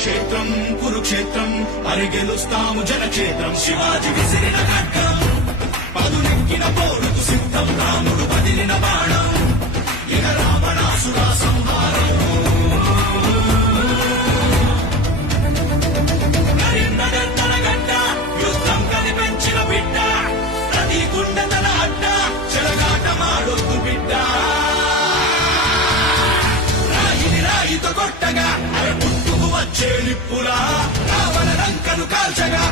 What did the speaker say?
క్షేత్రం కురుక్షేత్రం అరిగెలుస్తాము జనక్షేత్రం శివాజీ విసిరిన ఖడ్గం పదునెక్కిన పోరుకు సిద్ధం రాముడు వదిలిన బాణం ఇక రావణాసుర సంహారం కరీంనగర్ తన గడ్డ యుద్ధం కనిపెంచిన బిడ్డ ప్రతి గుండె తన అడ్డ చెలగాటమాడొద్దు బిడ్డ రాయిని రాయితో కొట్టగా అరే పుట్టుకు వచ్చే నిప్పులా రావణ రంకను కాల్చగా